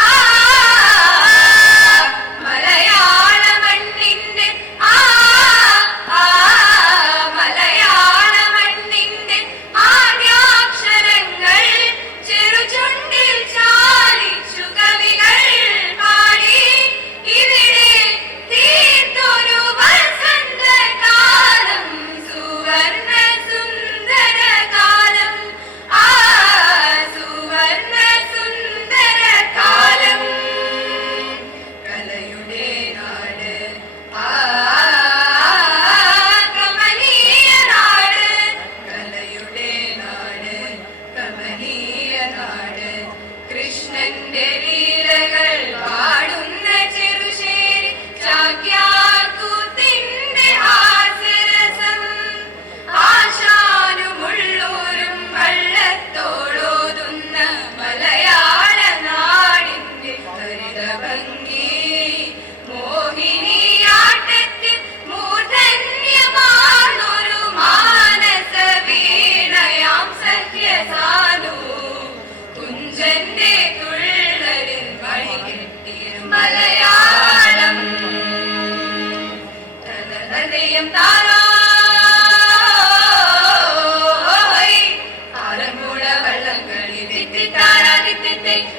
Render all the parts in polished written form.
ആ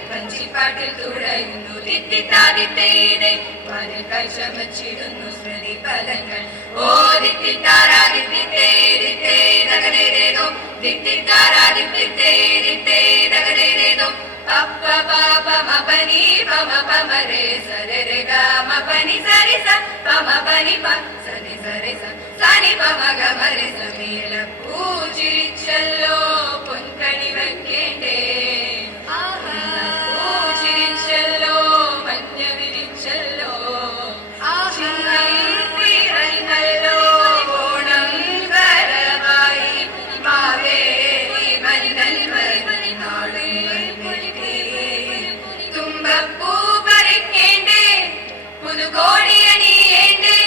വഞ്ചിപ്പാട്ടിൽ തുഴയുന്നു തിത്തിത്താതിത്തേനെ പരക്കാൽ ചമച്ചിടുന്നു സ്മൃതി പദങ്ങൾ ഓ ദിത്തിത്താരാദിത്തേതോ ദിത്തിത്താരാദിത്തേതോ പപ്പ പാപ മപനി പമ പമരേ സരരെ ഗമ പനി സരി സ പമ പനി പ സരി സരി സ സനി പമ ഗമരെ സമീല പൂജിരിച്ചല്ലോ പൊൻകണി വെക്കേണ്ടേ പൂജിരിച്ചല്ലോ മഞ്ഞ വിരിച്ചല്ലോ ചിന്നല്ലോ ഓണം വരവായി മാവേലി മനിതൽ മരി നാളെ തുമ്പപ്പൂ പറിക്കേണ്ടേ പുതുകോടിയണിയേണ്ടേ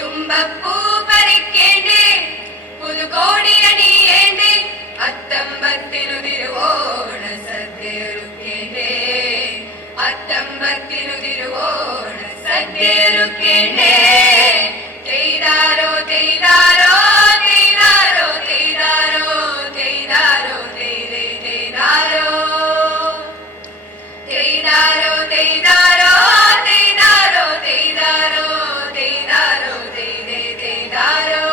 തുമ്പപ്പൂ പറിക്കേണ്ടേ പുതുകോടിയണിയേണ്ടേ അത്തമ്പത്തിനു തിരുവോണ സദ്യയൊരുക്കേണ്ടേ അത്തമ്പത്തിനു തിരുവോണ സദ്യയൊരുക്കേണ്ടേ ചെയ്താരോ ചെയ്താരോ ചെയ്താരോ ചെയ്താരോ ചെയ്താരോ ചെയ്തേ ചെയ്താരോ ചെയ്താരോ ചെയ്താരോ ചെയ്താരോ ചെയ്താരോ ചെയ്താരോ ചെയ്തേ ചെയ്താരോ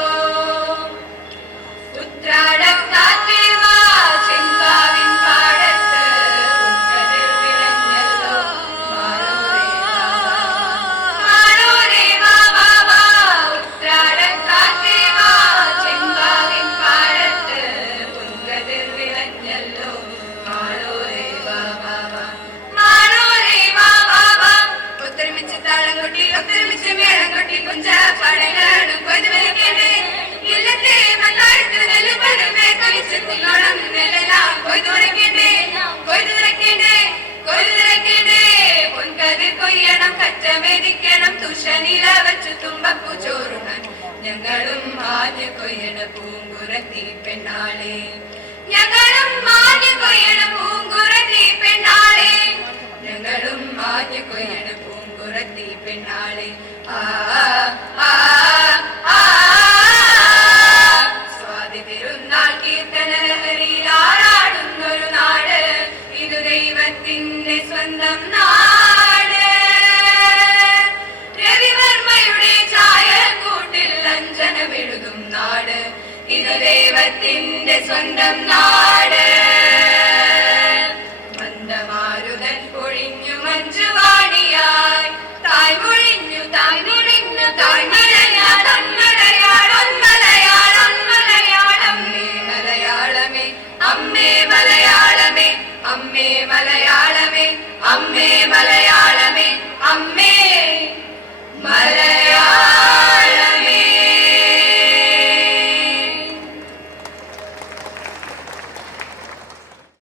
ഉത്രാടക്കാറ്റേ വാ ചെമ്പാവിൻ പാടത്ത് ഉത്കതിർ വിളഞ്ഞല്ലോ മാളോരേ വാ വാ വാ ഉത്രാടക്കാറ്റേ വാ ചെമ്പാവിൻ പാടത്ത് ഉത്കതിർ വിളഞ്ഞല്ലോ മാളോരേ വാ വാ വാ മാളോരേ വാ വാ വാ ഒത്തൊരുമിച്ച് താളം കൊട്ടി ഒത്തൊരുമിച്ച് മേളം കൊട്ടി കുഞ്ച പടങ്ങളും കൊയ്ത് വലിക്കേണ്ടേ ഇല്ലത്തെ മണ്ണാടുത്ത് നെല്ല് പരുമേ കളിച്ച് തിന്നോളം നെല്ലെല്ലാം കൊയ്തുറങ്ങി